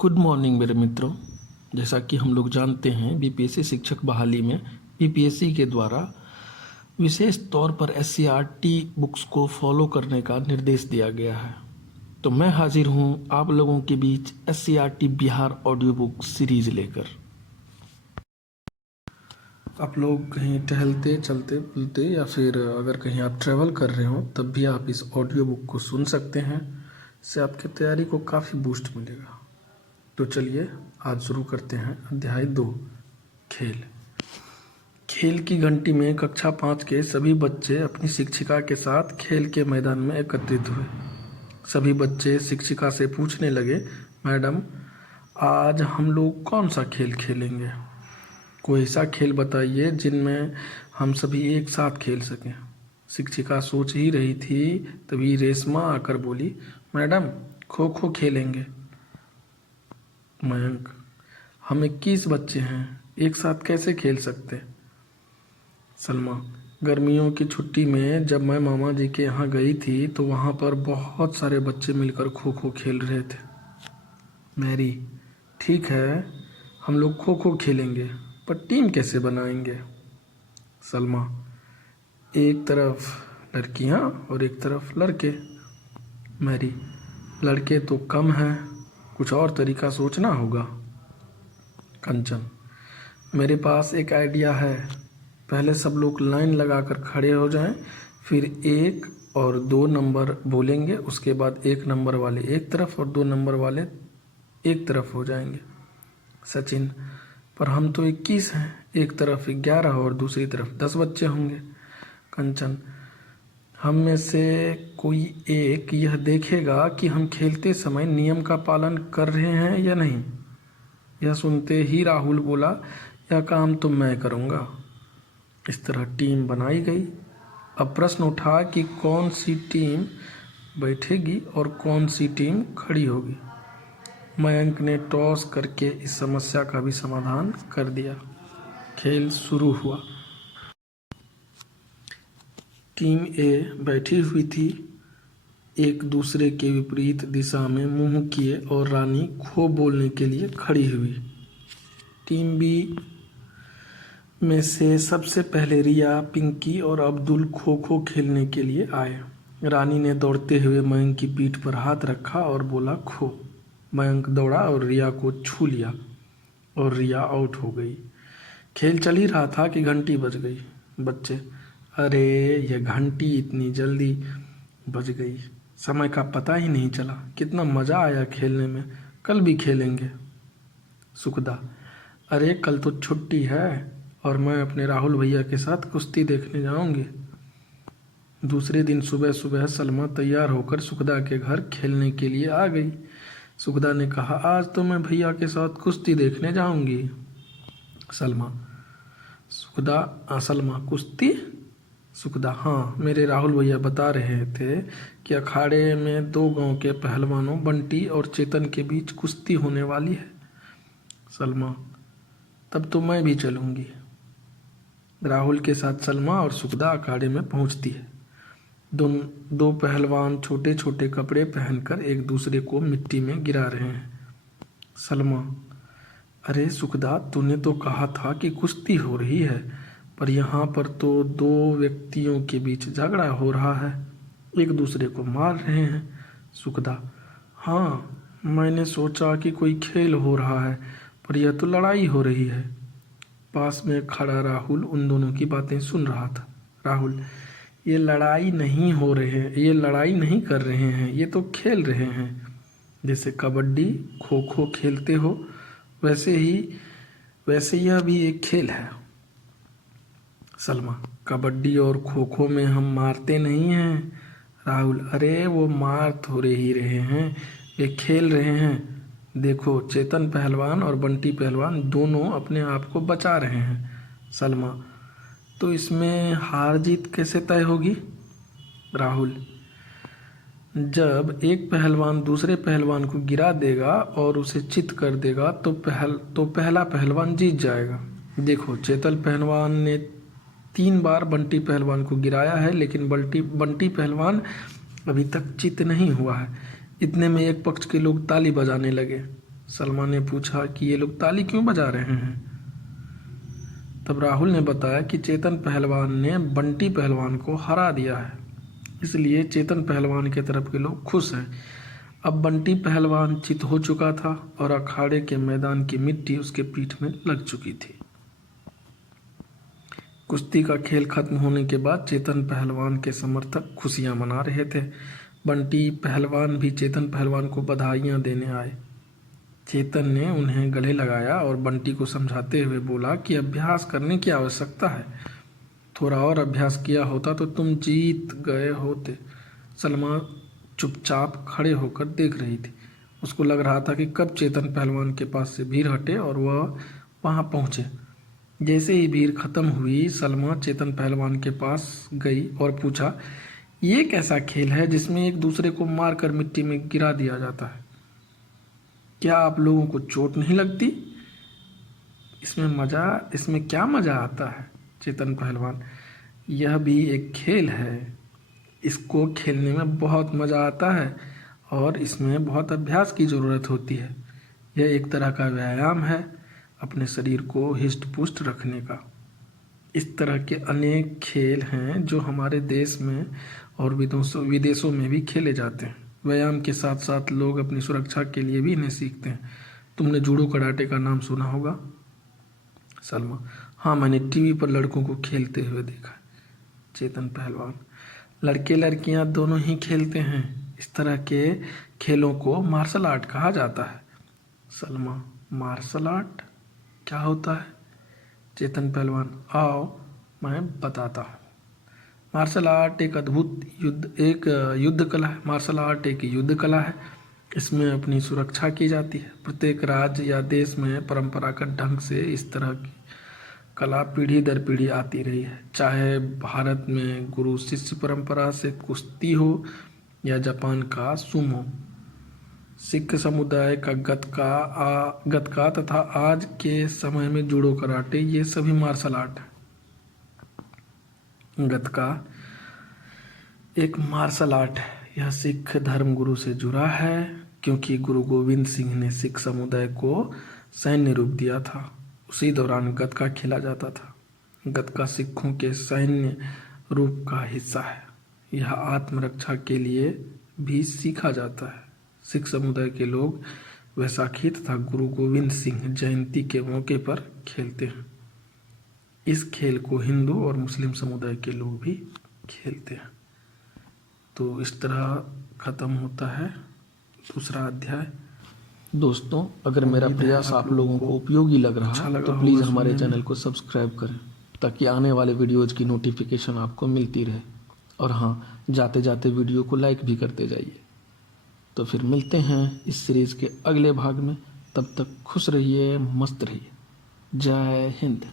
Good morning मेरे मित्रों। जैसा कि हम लोग जानते हैं, बीपीएससी शिक्षक बहाली में बीपीएससी के द्वारा विशेष तौर पर एससीईआरटी बुक्स को फॉलो करने का निर्देश दिया गया है। तो मैं हाजिर हूं आप लोगों के बीच SCERT Bihar audio book series लेकर। आप लोग कहीं टहलते चलते बुलते या फिर अगर कहीं आप ट्रैवल कर रहे हो तब भी आप इस ऑडियो बुक को सुन सकते हैं। इससे आपकी तैयारी को काफ़ी बूस्ट मिलेगा। तो चलिए आज शुरू करते हैं अध्याय 2 खेल। खेल की घंटी में कक्षा 5 के सभी बच्चे अपनी शिक्षिका के साथ खेल के मैदान में एकत्रित हुए। सभी बच्चे शिक्षिका से पूछने लगे, मैडम आज हम लोग कौन सा खेल खेलेंगे? कोई ऐसा खेल बताइए जिनमें हम सभी एक साथ खेल सकें। शिक्षिका सोच ही रही थी, तभी रेशमा आकर बोली, मैडम खो खो खेलेंगे। मयंक, हम 21 बच्चे हैं, एक साथ कैसे खेल सकते? सलमा, गर्मियों की छुट्टी में जब मैं मामा जी के यहाँ गई थी तो वहाँ पर बहुत सारे बच्चे मिलकर खो खो खेल रहे थे। मैरी, ठीक है हम लोग खो खो खेलेंगे, पर टीम कैसे बनाएंगे? सलमा, एक तरफ लड़कियाँ और एक तरफ लड़के। मैरी, लड़के तो कम हैं, कुछ और तरीका सोचना होगा। कंचन, मेरे पास एक आइडिया है। पहले सब लोग लाइन लगाकर खड़े हो जाएं, फिर 1 और 2 नंबर बोलेंगे, उसके बाद 1 नंबर वाले एक तरफ और 2 नंबर वाले एक तरफ हो जाएंगे। सचिन, पर हम तो 21 हैं, एक तरफ 11 और दूसरी तरफ 10 बच्चे होंगे। कंचन, हम में से कोई एक यह देखेगा कि हम खेलते समय नियम का पालन कर रहे हैं या नहीं। यह सुनते ही राहुल बोला, यह काम तो मैं करूँगा। इस तरह टीम बनाई गई। अब प्रश्न उठा कि कौन सी टीम बैठेगी और कौन सी टीम खड़ी होगी। मयंक ने टॉस करके इस समस्या का भी समाधान कर दिया। खेल शुरू हुआ। टीम ए बैठी हुई थी, एक दूसरे के विपरीत दिशा में मुंह किए और रानी खो बोलने के लिए खड़ी हुई। टीम बी में से सबसे पहले रिया, पिंकी और अब्दुल खो खो खेलने के लिए आए। रानी ने दौड़ते हुए मयंक की पीठ पर हाथ रखा और बोला, खो। मयंक दौड़ा और रिया को छू लिया और रिया आउट हो गई। खेल चल ही रहा था कि घंटी बज गई। बच्चे, अरे यह घंटी इतनी जल्दी बज गई, समय का पता ही नहीं चला, कितना मज़ा आया खेलने में, कल भी खेलेंगे। सुखदा, अरे कल तो छुट्टी है और मैं अपने राहुल भैया के साथ कुश्ती देखने जाऊंगी। दूसरे दिन सुबह सुबह सलमा तैयार होकर सुखदा के घर खेलने के लिए आ गई। सुखदा ने कहा, आज तो मैं भैया के साथ कुश्ती देखने जाऊंगी। सलमा, सलमा कुश्ती? सुखदा, हाँ मेरे राहुल भैया बता रहे थे कि अखाड़े में 2 गांव के पहलवानों बंटी और चेतन के बीच कुश्ती होने वाली है। सलमा, तब तो मैं भी चलूंगी। राहुल के साथ सलमा और सुखदा अखाड़े में पहुंचती है। दो पहलवान छोटे छोटे कपड़े पहनकर एक दूसरे को मिट्टी में गिरा रहे हैं। सलमा, अरे सुखदा, तूने तो कहा था कि कुश्ती हो रही है, पर यहाँ पर तो 2 व्यक्तियों के बीच झगड़ा हो रहा है, एक दूसरे को मार रहे हैं। सुखदा, हाँ मैंने सोचा कि कोई खेल हो रहा है, पर यह तो लड़ाई हो रही है। पास में खड़ा राहुल उन दोनों की बातें सुन रहा था। राहुल, ये लड़ाई नहीं हो रहे हैं, ये लड़ाई नहीं कर रहे हैं, ये तो खेल रहे हैं। जैसे कबड्डी खो खो खेलते हो वैसे यह भी एक खेल है। सलमा, कबड्डी और खो खो में हम मारते नहीं हैं। राहुल, अरे वो मार थोड़े ही रहे हैं, वे खेल रहे हैं। देखो चेतन पहलवान और बंटी पहलवान दोनों अपने आप को बचा रहे हैं। सलमा, तो इसमें हार जीत कैसे तय होगी? राहुल, जब एक पहलवान दूसरे पहलवान को गिरा देगा और उसे चित कर देगा तो पहला पहलवान जीत जाएगा। देखो चेतन पहलवान ने 3 बार बंटी पहलवान को गिराया है, लेकिन बंटी पहलवान अभी तक चित नहीं हुआ है। इतने में एक पक्ष के लोग ताली बजाने लगे। सलमा ने पूछा कि ये लोग ताली क्यों बजा रहे हैं। तब राहुल ने बताया कि चेतन पहलवान ने बंटी पहलवान को हरा दिया है, इसलिए चेतन पहलवान के तरफ के लोग खुश हैं। अब बंटी पहलवान चित हो चुका था और अखाड़े के मैदान की मिट्टी उसके पीठ में लग चुकी थी। कुश्ती का खेल खत्म होने के बाद चेतन पहलवान के समर्थक खुशियां मना रहे थे। बंटी पहलवान भी चेतन पहलवान को बधाइयां देने आए। चेतन ने उन्हें गले लगाया और बंटी को समझाते हुए बोला कि अभ्यास करने की आवश्यकता है, थोड़ा और अभ्यास किया होता तो तुम जीत गए होते। सलमा चुपचाप खड़े होकर देख रही थी। उसको लग रहा था कि कब चेतन पहलवान के पास से भीड़ हटे और वह वहां पहुंचे। जैसे ही भीड़ खत्म हुई, सलमा चेतन पहलवान के पास गई और पूछा, ये कैसा खेल है जिसमें एक दूसरे को मारकर मिट्टी में गिरा दिया जाता है? क्या आप लोगों को चोट नहीं लगती? इसमें क्या मजा आता है? चेतन पहलवान, यह भी एक खेल है, इसको खेलने में बहुत मजा आता है और इसमें बहुत अभ्यास की ज़रूरत होती है। यह एक तरह का व्यायाम है अपने शरीर को हिष्ट पुष्ट रखने का। इस तरह के अनेक खेल हैं जो हमारे देश में और विदेशों में भी खेले जाते हैं। व्यायाम के साथ साथ लोग अपनी सुरक्षा के लिए भी इन्हें सीखते हैं। तुमने जूडो कराटे का नाम सुना होगा? सलमा, हाँ, मैंने टीवी पर लड़कों को खेलते हुए देखा है। चेतन पहलवान, लड़के लड़कियां दोनों ही खेलते हैं। इस तरह के खेलों को मार्शल आर्ट कहा जाता है। सलमा, मार्शल आर्ट क्या होता है? चेतन पहलवान, आओ मैं बताता हूँ। मार्शल आर्ट एक युद्ध कला है। मार्शल आर्ट एक युद्ध कला है। इसमें अपनी सुरक्षा की जाती है। प्रत्येक राज्य या देश में परंपरागत ढंग से इस तरह की कला पीढ़ी दर पीढ़ी आती रही है। चाहे भारत में गुरु शिष्य परंपरा से कुश्ती हो या जापान का सुमो, सिख समुदाय का गतका तथा आज के समय में जूडो कराटे, ये सभी मार्शल आर्ट है। गतका एक मार्शल आर्ट है। यह सिख धर्म गुरु से जुड़ा है क्योंकि गुरु गोविंद सिंह ने सिख समुदाय को सैन्य रूप दिया था। उसी दौरान गतका खेला जाता था। गतका सिखों के सैन्य रूप का हिस्सा है। यह आत्मरक्षा के लिए भी सीखा जाता है। सिख समुदाय के लोग वैसाखी तथा गुरु गोविंद सिंह जयंती के मौके पर खेलते हैं। इस खेल को हिंदू और मुस्लिम समुदाय के लोग भी खेलते हैं। तो इस तरह ख़त्म होता है दूसरा अध्याय। दोस्तों, अगर मेरा प्रयास आप लोगों को उपयोगी लग रहा है तो प्लीज़ हमारे चैनल को सब्सक्राइब करें ताकि आने वाले वीडियोज़ की नोटिफिकेशन आपको मिलती रहे। और हाँ, जाते जाते वीडियो को लाइक भी करते जाइए। तो फिर मिलते हैं इस सीरीज़ के अगले भाग में। तब तक खुश रहिए, मस्त रहिए। जय हिंद।